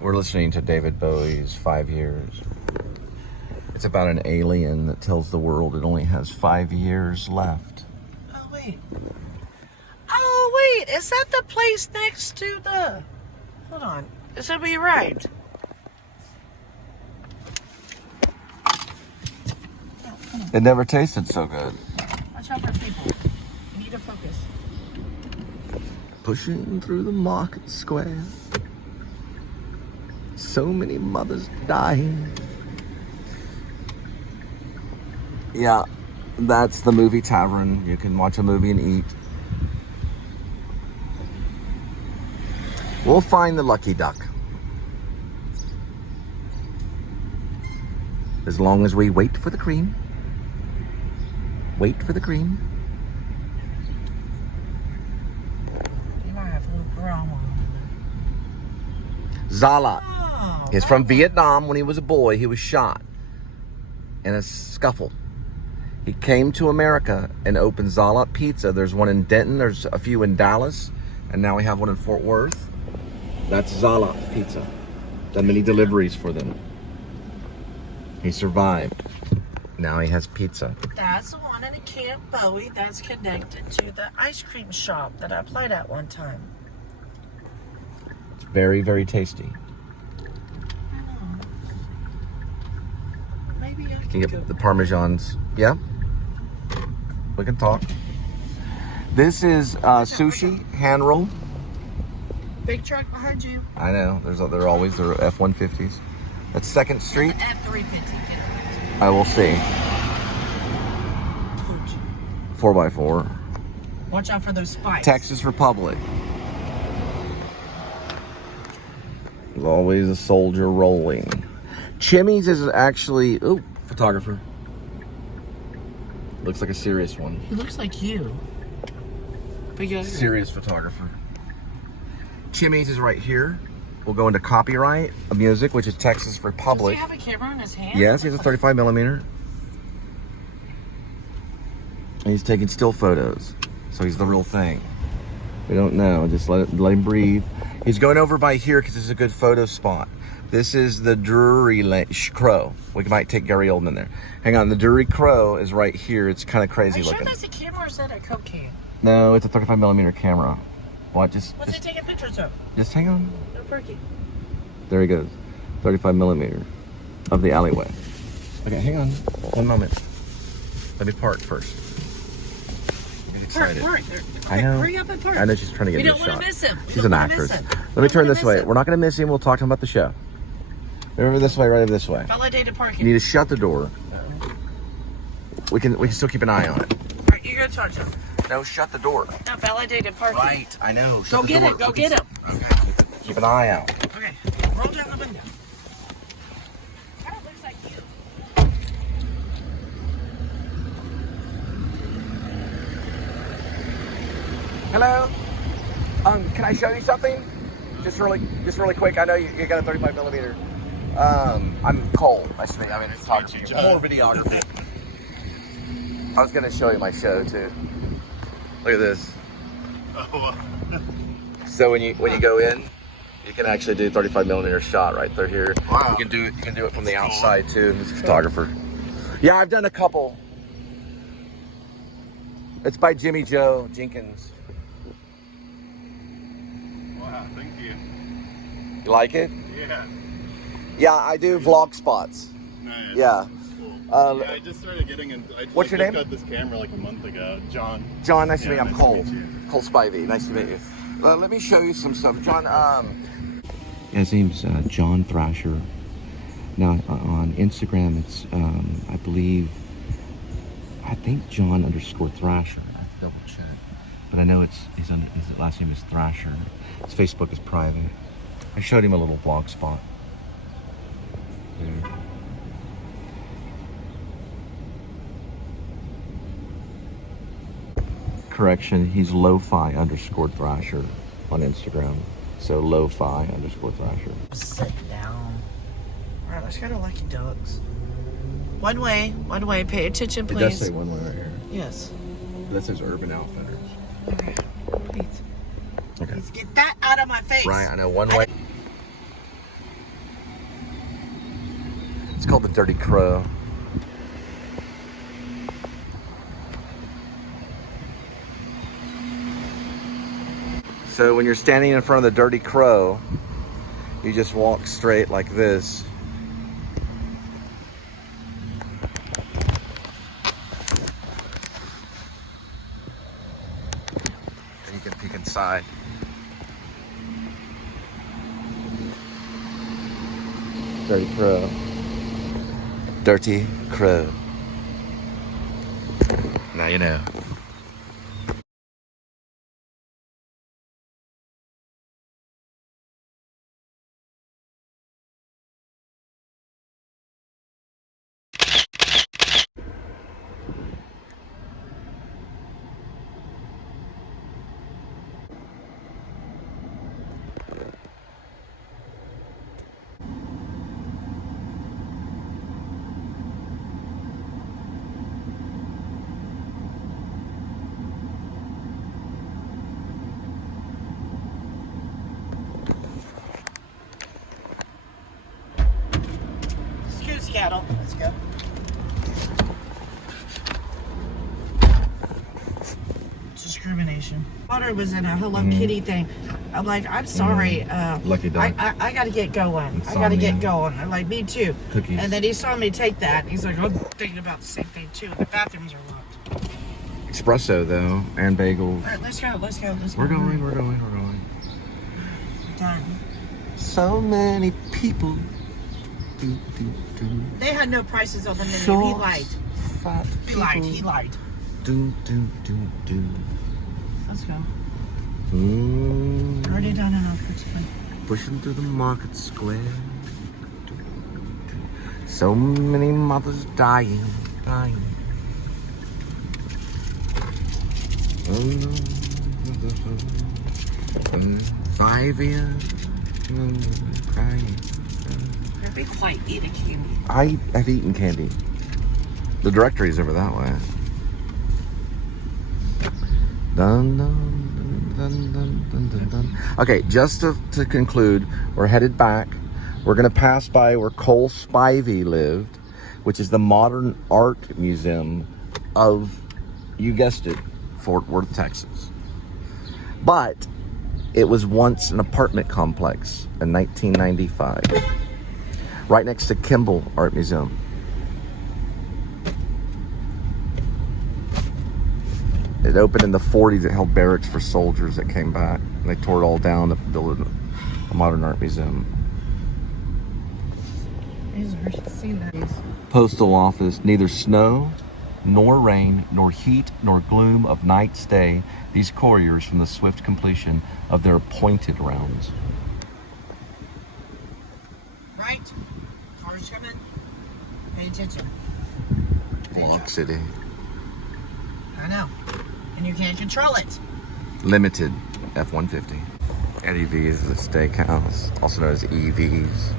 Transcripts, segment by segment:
We're listening to David Bowie's 5 Years. It's about an alien that tells the world it only has 5 years left. Oh, wait. Oh, wait. Is that the place next to the... Hold on. Is that where you're right? It never tasted so good. Watch out for people. You need to focus. Pushing through the market square. So many mothers dying. Yeah, that's the movie tavern. You can watch a movie and eat. We'll find the lucky duck. As long as we wait for the cream. Wait for the cream. You might have a little drama. Zala. Oh, He's from Vietnam. When he was a boy, he was shot in a scuffle. He came to America and opened Zala Pizza. There's one in Denton. There's a few in Dallas. And now we have one in Fort Worth. That's Zala Pizza. Done many deliveries for them. He survived. Now he has pizza. That's the one in Camp Bowie that's connected to the ice cream shop that I played at one time. It's very, very tasty. Maybe I You can can go get the back. Parmesans. Yeah? We can talk. This is sushi, hand roll. Big truck behind you. I know. They're always the F-150s. That's 2nd Street. It's an F-350. I will see. Get 4x4. Watch out for those spikes. Texas Republic. There's always a soldier rolling. Chimmy's is actually... Ooh, photographer. Looks like a serious one. He looks like you. But yeah, Serious photographer. Chimmy's is right here. We'll go into copyright of music, which is Texas Does Republic. he have a camera in his hand? Yes, he has a 35 millimeter. And he's taking still photos. So he's the real thing. We don't know. Just let him breathe. He's going over by here because it's a good photo spot. This is the Drury Crow. We might take Gary Oldman there. Hang on. The Drury Crow is right here. It's kind of crazy Are you looking. sure that's a camera or is that a Coke can? No, it's a 35 millimeter camera. What? What's he taking pictures of? Just hang on. No perky. There he goes. 35 millimeter of the alleyway. Okay, hang on. One moment. Let me park first. He's excited. Park. I know. Hurry up and park. I know she's trying to get We me a don't shot. want to miss him. She's an actress. Let me turn this way. We're not going to miss him. We'll talk to him about the show. Over this way, right over this way. Validated You parking. need to shut the door. We can still keep an eye on it. Alright, you're gonna charge him. No, shut the door. No, validated parking. Right, I know. Go Shut the get door. it. Go get him. Okay. Keep an eye out. Okay. Roll down the window. Kind of looks like you. Hello. Can I show you something? Just really quick. I know you got a 35 millimeter. I'm Cole. Nice to meet you. I mean, it's photography. More videography. I was gonna show you my show too. Look at this. So when you go in, you can actually do 35 millimeter shot right there here. Wow. You can do it from the outside too. He's a photographer. Yeah, I've done a couple. It's by Jimmy Joe Jenkins. Wow, thank you. You like it? Yeah. Yeah, I do vlog spots. Nice. Yeah. Yeah, I just started getting in. I What's your just name? got this camera like a month ago. John. John, nice to meet you. Yeah, I'm nice Cole. to meet you. Cole Spivey. Nice to meet you. Let me show you some stuff. John, his name's John Thrasher. Now, on Instagram, it's, I think John_Thrasher. I have to double check. But I know his last name is Thrasher. His Facebook is private. I showed him a little vlog spot. There. Correction, he's lo-fi_Thrasher on Instagram. So lo-fi_Thrasher. Sit down. Alright, let's go to Lucky Ducks. One way. Pay attention, It please. does say one way right here. Yes. That says Urban Outfitters. Okay. Please. Okay. Please get that out of my face. Right, I know one way. It's called the Dirty Crow. So when you're standing in front of the Dirty Crow, you just walk straight like this. And you can peek inside. Dirty Crow. Dirty Crow. Now you know. Cattle. Let's go. Discrimination. Daughter was in a Hello Kitty thing. I'm like, I'm sorry. Lucky dog. I gotta get going. I gotta get going. I'm like, me too. Cookies. And then he saw me take that. He's like, I'm thinking about the same thing too. The bathrooms are locked. Espresso though, and bagels. All right, let's go. Let's go. Let's go. We're going. We're going. Done. So many people. They had no prices on the menu. Short, He lied. Fat people. He lied. Do. Let's go. Already done enough for today. Pushing through the market square. So many mothers dying. Oh, 5 years crying. Be quiet, eat a candy. I have eaten candy. The directory's over that way. Dun, dun, dun, dun, dun, dun, dun. Okay, just to conclude, we're headed back. We're gonna pass by where Cole Spivey lived, which is the Modern Art Museum of, you guessed it, Fort Worth, Texas. But it was once an apartment complex in 1995. Right next to Kimball Art Museum. It opened in the 40s. It held barracks for soldiers that came back. And they tore it all down to build a modern art museum. Postal office. Neither snow, nor rain, nor heat, nor gloom of night stay these couriers from the swift completion of their appointed rounds. Right? Cars coming. Pay attention. Block City. I know. And you can't control it. Limited F-150. Eddie V's is a steakhouse, also known as EV's.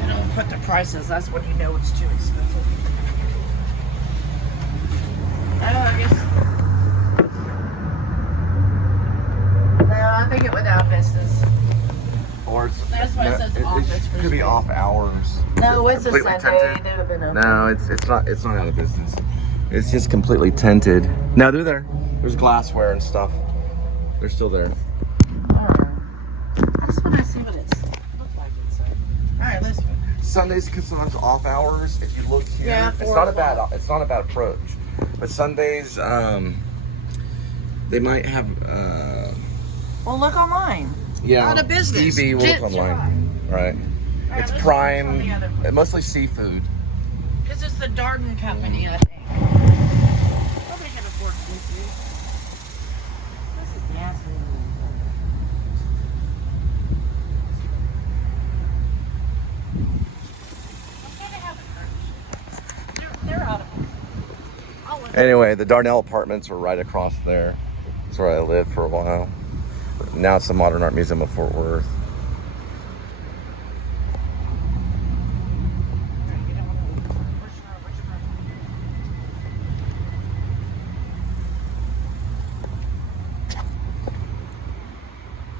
They don't put the prices. That's when you know it's too expensive. I guess. I think it went out of business. Or it's, That's why it says office for could be sale. off hours. No, it's a completely Sunday. tinted. They would have been open. No, it's not out of business. It's just completely tinted. No, they're there. There's glassware and stuff. They're still there. Alright. I just want to see what it looks like inside. Alright, let's go. Sundays because sometimes off hours. If you look here, Yeah, it's not a bad approach. But Sundays, they might have. Well, look online. Yeah, Out of business. EV will Didn't look online. Right. Alright, It's let's prime, focus on the other one. mostly seafood. Because it's the Darden Company, I think. Nobody can afford seafood. This is nasty. They're out of it. Anyway, the Darnell apartments were right across there. That's where I lived for a while. Now it's the Modern Art Museum of Fort Worth.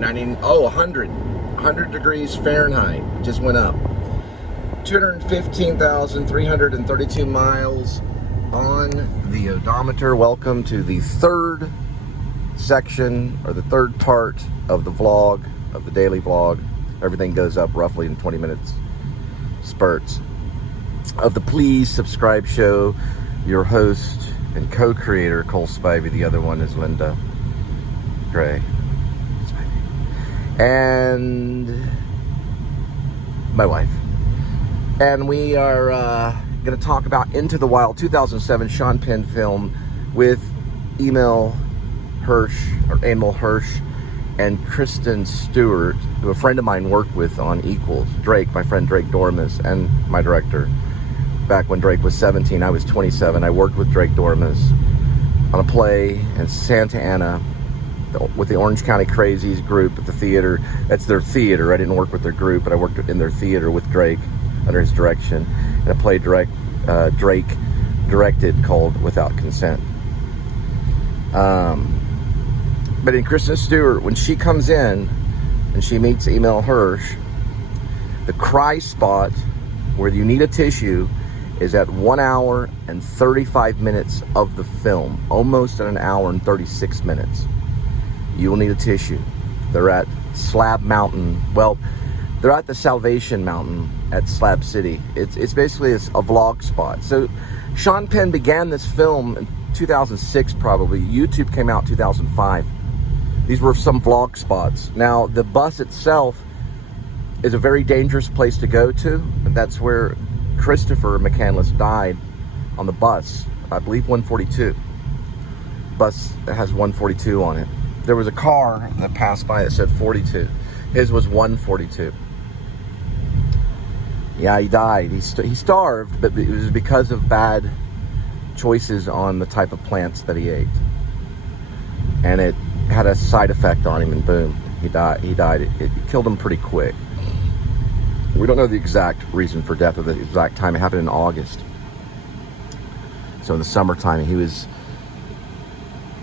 100 degrees Fahrenheit. Just went up. 215,332 miles on the odometer. Welcome to the third section, or the third part of the vlog, of the daily vlog. Everything goes up roughly in 20 minutes spurts of the Please Subscribe show. Your host and co-creator, Cole Spivey. The other one is Linda Gray Spivey. And my wife. And we are going to talk about Into the Wild, 2007 Sean Penn film with Emil Hirsch, and Kristen Stewart, who a friend of mine worked with on Equals. Drake, my friend Drake Dormus, and my director. Back when Drake was 17, I was 27. I worked with Drake Dormus on a play in Santa Ana with the Orange County Crazies group at the theater. That's their theater. I didn't work with their group, but I worked in their theater with Drake under his direction. And a play Drake directed called Without Consent. But in Kristen Stewart, when she comes in and she meets Emil Hirsch, the cry spot where you need a tissue is at 1 hour and 35 minutes of the film, almost at an hour and 36 minutes. You will need a tissue. They're at Slab Mountain. Well, they're at the Salvation Mountain at Slab City. It's basically a vlog spot. So Sean Penn began this film in 2006 probably. YouTube came out in 2005. These were some vlog spots. Now, the bus itself is a very dangerous place to go to, and that's where Christopher McCandless died, on the bus. I believe 142. Bus that has 142 on it. There was a car that passed by that said 42. His was 142. Yeah, he died. He starved, but it was because of bad choices on the type of plants that he ate. And it had a side effect on him, and boom, he died. It killed him pretty quick. We don't know the exact reason for death or the exact time. It happened in August. So in the summertime,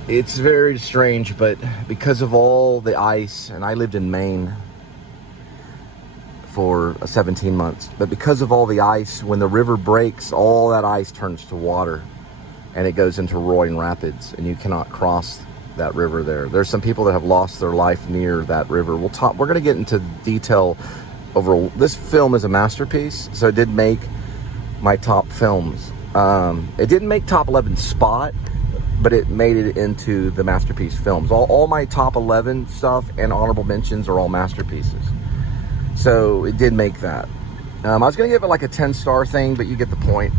it's very strange, but because of all the ice, and I lived in Maine for 17 months, but because of all the ice, when the river breaks, all that ice turns to water, and it goes into Roaring Rapids, and you cannot cross that river there. There's some people that have lost their life near that river. We're going to get into detail. Overall, this film is a masterpiece, so it did make my top films. It didn't make top 11 spot, but it made it into the masterpiece films. All my top 11 stuff and honorable mentions are all masterpieces. So it did make that. I was going to give it like a 10-star thing, but you get the point.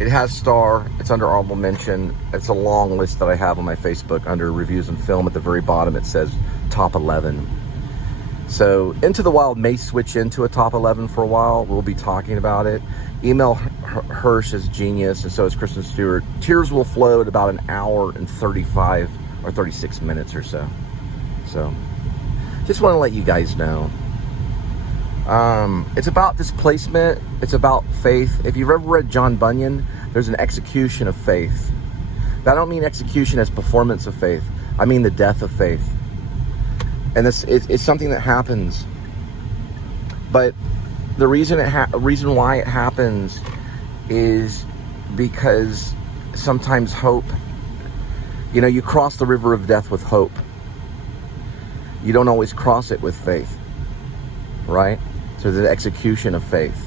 It has star. It's under honorable mention. It's a long list that I have on my Facebook under reviews and film. At the very bottom, it says top 11. So Into the Wild may switch into a top 11 for a while. We'll be talking about it. Emil Hirsch is genius, and so is Kristen Stewart. Tears will flow at about an hour and 35 or 36 minutes or so. So just want to let you guys know. It's about displacement. It's about faith. If you've ever read John Bunyan, there's an execution of faith. I don't mean execution as performance of faith. I mean the death of faith. And it's something that happens. But the reason why it happens is because sometimes hope, you cross the river of death with hope. You don't always cross it with faith, right? So there's an execution of faith.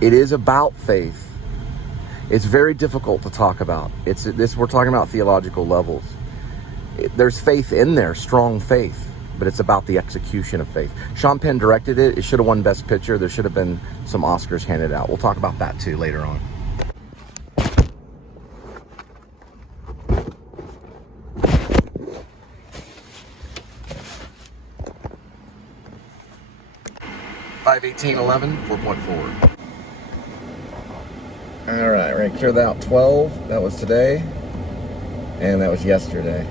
It is about faith. It's very difficult to talk about. We're talking about theological levels. There's faith in there, strong faith, but it's about the execution of faith. Sean Penn directed it. It should have won Best Picture. There should have been some Oscars handed out. We'll talk about that too later on. (5/18/11) 4.4. All right, we're gonna clear that out. 12. That was today, and that was yesterday.